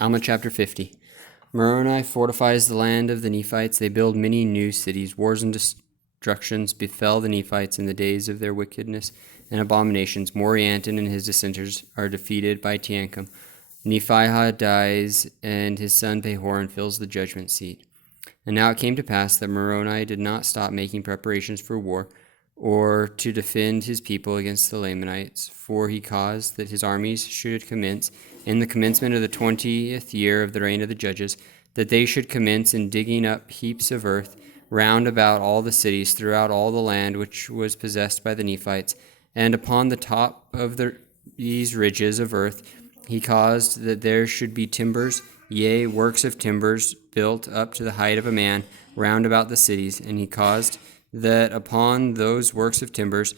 Alma chapter 50. Moroni fortifies the land of the Nephites. They build many new cities. Wars and destructions befell the Nephites in the days of their wickedness and abominations. Morianton and his dissenters are defeated by Teancum. Nephihah dies, and his son Pahoran fills the judgment seat. And now it came to pass that Moroni did not stop making preparations for war, or to defend his people against the Lamanites, for he caused that his armies should commence in the commencement of the 20th year of the reign of the judges, that they should commence in digging up heaps of earth round about all the cities throughout all the land which was possessed by the Nephites, and upon the top of these ridges of earth he caused that there should be timbers, yea, works of timbers built up to the height of a man round about the cities, and he caused that upon those works of timbers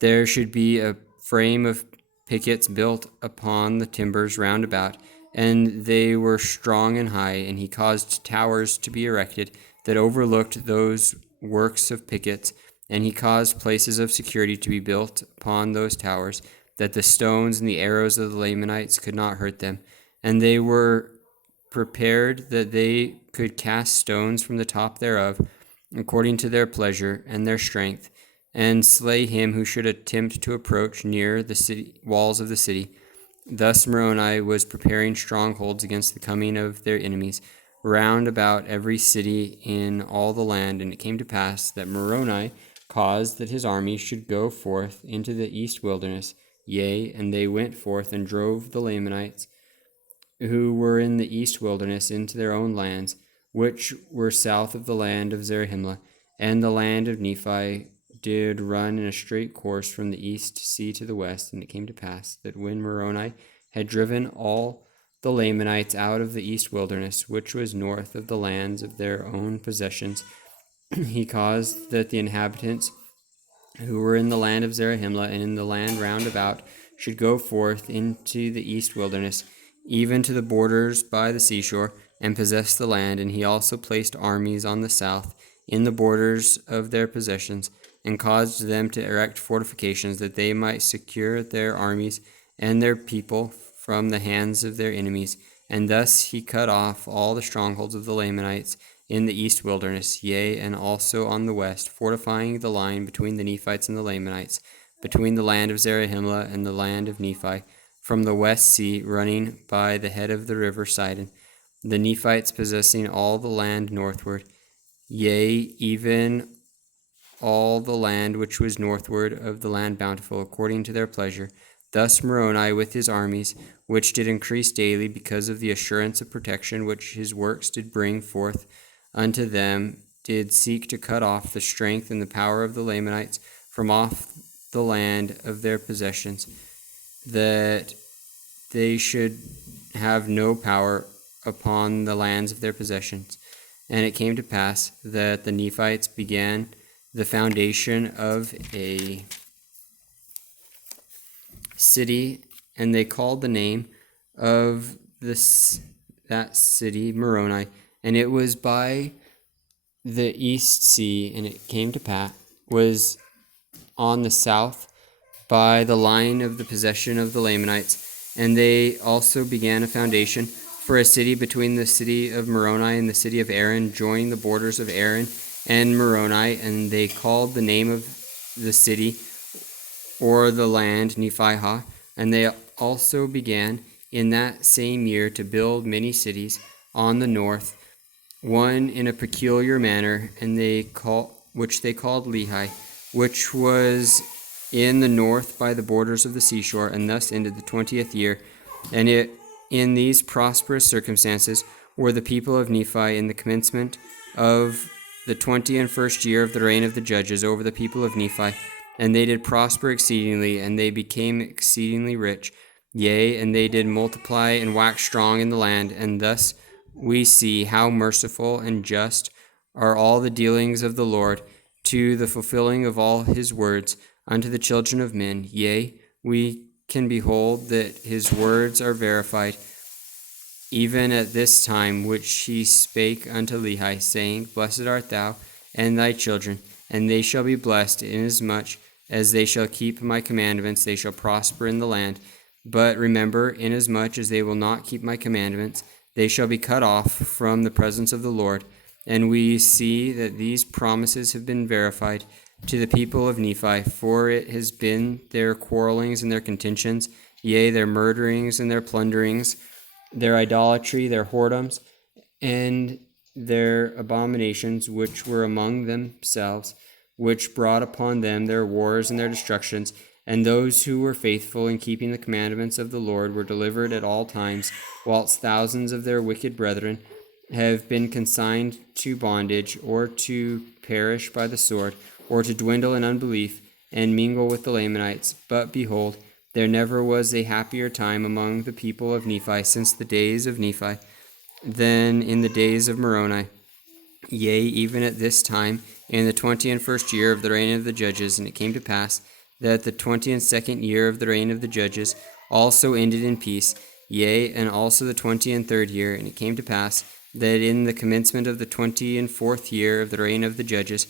there should be a frame of pickets built upon the timbers round about, and they were strong and high, and he caused towers to be erected that overlooked those works of pickets, and he caused places of security to be built upon those towers, that the stones and the arrows of the Lamanites could not hurt them, and they were prepared that they could cast stones from the top thereof, according to their pleasure and their strength, and slay him who should attempt to approach near the walls of the city. Thus Moroni was preparing strongholds against the coming of their enemies, round about every city in all the land. And it came to pass that Moroni caused that his army should go forth into the east wilderness. Yea, and they went forth and drove the Lamanites, who were in the east wilderness, into their own lands, which were south of the land of Zarahemla, and the land of Nephi did run in a straight course from the east sea to the west. And it came to pass that when Moroni had driven all the Lamanites out of the east wilderness, which was north of the lands of their own possessions, he caused that the inhabitants who were in the land of Zarahemla and in the land round about should go forth into the east wilderness, even to the borders by the seashore, and possess the land. And he also placed armies on the south in the borders of their possessions, and caused them to erect fortifications, that they might secure their armies and their people from the hands of their enemies. And thus he cut off all the strongholds of the Lamanites in the east wilderness, yea, and also on the west, fortifying the line between the Nephites and the Lamanites, between the land of Zarahemla and the land of Nephi, from the west sea running by the head of the river Sidon, the Nephites possessing all the land northward, yea, even all the land which was northward of the land bountiful, according to their pleasure. Thus Moroni with his armies, which did increase daily because of the assurance of protection which his works did bring forth unto them, did seek to cut off the strength and the power of the Lamanites from off the land of their possessions, that they should have no power upon the lands of their possessions. And it came to pass that the Nephites began the foundation of a city, and they called the name of that city Moroni, and it was by the east sea. And it came to pass was on the south by the line of the possession of the Lamanites. And they also began a foundation for a city between the city of Moroni and the city of Aaron, joining the borders of Aaron and Moroni, and they called the name of the city or the land Nephihah. And they also began in that same year to build many cities on the north, one in a peculiar manner, and which they called Lehi, which was in the north by the borders of the seashore. And thus ended the 20th year. And in these prosperous circumstances were the people of Nephi in the commencement of the 21st year of the reign of the judges over the people of Nephi. And they did prosper exceedingly, and they became exceedingly rich. Yea, and they did multiply and wax strong in the land. And thus we see how merciful and just are all the dealings of the Lord, to the fulfilling of all his words unto the children of men. Yea, we can behold that his words are verified, even at this time, which he spake unto Lehi, saying, Blessed art thou and thy children, and they shall be blessed, inasmuch as they shall keep my commandments. They shall prosper in the land. But remember, inasmuch as they will not keep my commandments, they shall be cut off from the presence of the Lord. And we see that these promises have been verified to the people of Nephi, for it has been their quarrelings and their contentions, yea, their murderings and their plunderings, their idolatry, their whoredoms, and their abominations which were among themselves, which brought upon them their wars and their destructions. And those who were faithful in keeping the commandments of the Lord were delivered at all times, whilst thousands of their wicked brethren have been consigned to bondage, or to perish by the sword, or to dwindle in unbelief, and mingle with the Lamanites. But behold, there never was a happier time among the people of Nephi since the days of Nephi than in the days of Moroni. Yea, even at this time, in the 21st year of the reign of the judges. And it came to pass that the 22nd year of the reign of the judges also ended in peace, yea, and also the 23rd year. And it came to pass that in the commencement of the 24th year of the reign of the judges,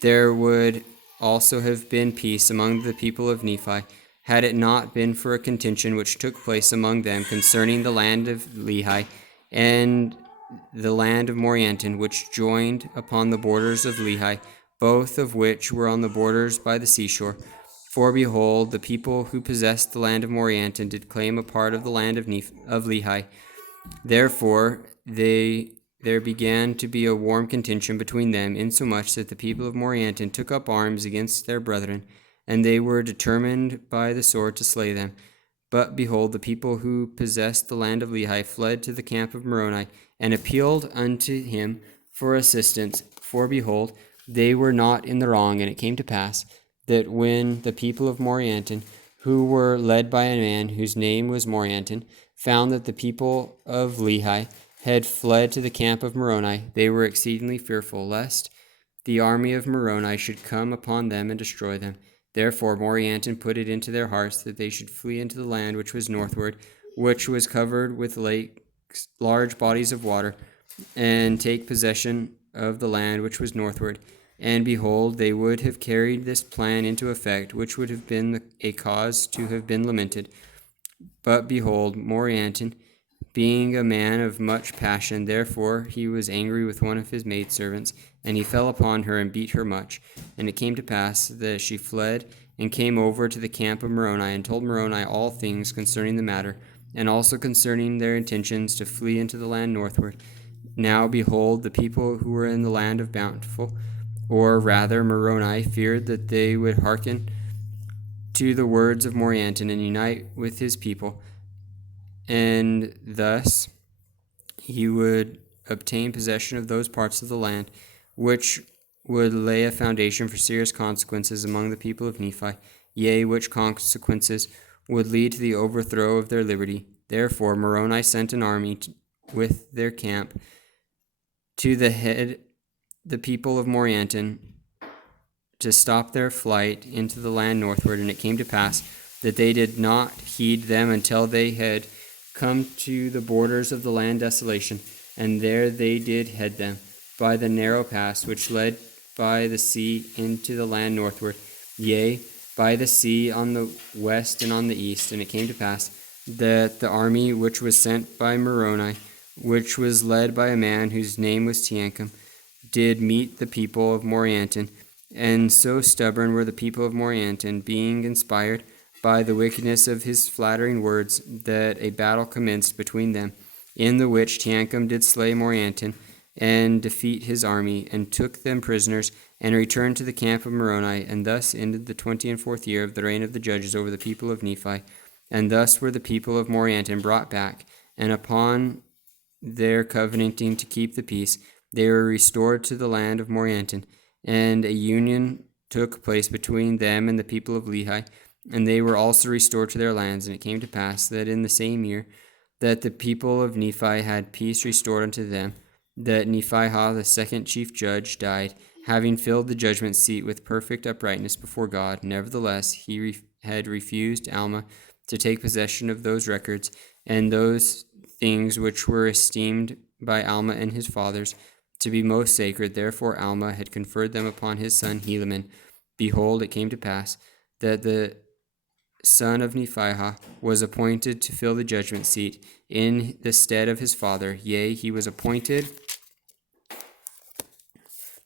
there would also have been peace among the people of Nephi, had it not been for a contention which took place among them concerning the land of Lehi and the land of Morianton, which joined upon the borders of Lehi, both of which were on the borders by the seashore. For behold, the people who possessed the land of Morianton did claim a part of the land of Lehi. Therefore there began to be a warm contention between them, insomuch that the people of Morianton took up arms against their brethren, and they were determined by the sword to slay them. But behold, the people who possessed the land of Lehi fled to the camp of Moroni, and appealed unto him for assistance. For behold, they were not in the wrong. And it came to pass that when the people of Morianton, who were led by a man whose name was Morianton, found that the people of Lehi had fled to the camp of Moroni, they were exceedingly fearful, lest the army of Moroni should come upon them and destroy them. Therefore Morianton put it into their hearts that they should flee into the land which was northward, which was covered with lakes, large bodies of water, and take possession of the land which was northward. And behold, they would have carried this plan into effect, which would have been a cause to have been lamented. But behold, Morianton, being a man of much passion, therefore he was angry with one of his maidservants, and he fell upon her and beat her much. And it came to pass that she fled and came over to the camp of Moroni, and told Moroni all things concerning the matter, and also concerning their intentions to flee into the land northward. Now behold, the people who were in the land of Bountiful, or rather Moroni, feared that they would hearken to the words of Morianton and unite with his people, and thus he would obtain possession of those parts of the land which would lay a foundation for serious consequences among the people of Nephi, yea, which consequences would lead to the overthrow of their liberty. Therefore Moroni sent an army with their camp to the people of Morianton to stop their flight into the land northward. And it came to pass that they did not heed them until they had come to the borders of the land desolation, and there they did head them by the narrow pass which led by the sea into the land northward, yea, by the sea on the west and on the east. And it came to pass that the army which was sent by Moroni, which was led by a man whose name was Teancum, did meet the people of Morianton. And so stubborn were the people of Morianton, being inspired by the wickedness of his flattering words, that a battle commenced between them, in the which Teancum did slay Morianton, and defeat his army, and took them prisoners, and returned to the camp of Moroni. And thus ended the 24th year of the reign of the judges over the people of Nephi. And thus were the people of Morianton brought back, and upon their covenanting to keep the peace, they were restored to the land of Morianton, and a union took place between them and the people of Lehi, and they were also restored to their lands. And it came to pass that in the same year that the people of Nephi had peace restored unto them, that Nephihah the second chief judge died, having filled the judgment seat with perfect uprightness before God. Nevertheless, he had refused Alma to take possession of those records, and those things which were esteemed by Alma and his fathers to be most sacred. Therefore Alma had conferred them upon his son Helaman. Behold, it came to pass that the son of Nephihah, was appointed to fill the judgment seat in the stead of his father. Yea, he was appointed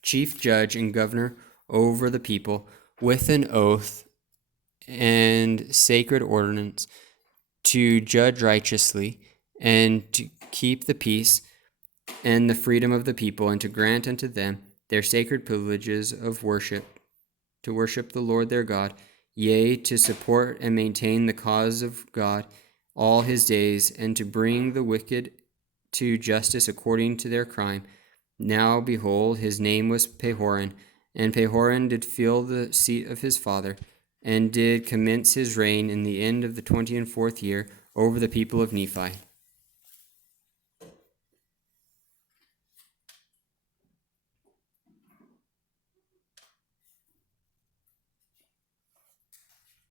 chief judge and governor over the people with an oath and sacred ordinance to judge righteously and to keep the peace and the freedom of the people, and to grant unto them their sacred privileges of worship, to worship the Lord their God, yea, to support and maintain the cause of God all his days, and to bring the wicked to justice according to their crime. Now, behold, his name was Pehoran, and Pehoran did fill the seat of his father, and did commence his reign in the end of the 24th year over the people of Nephi.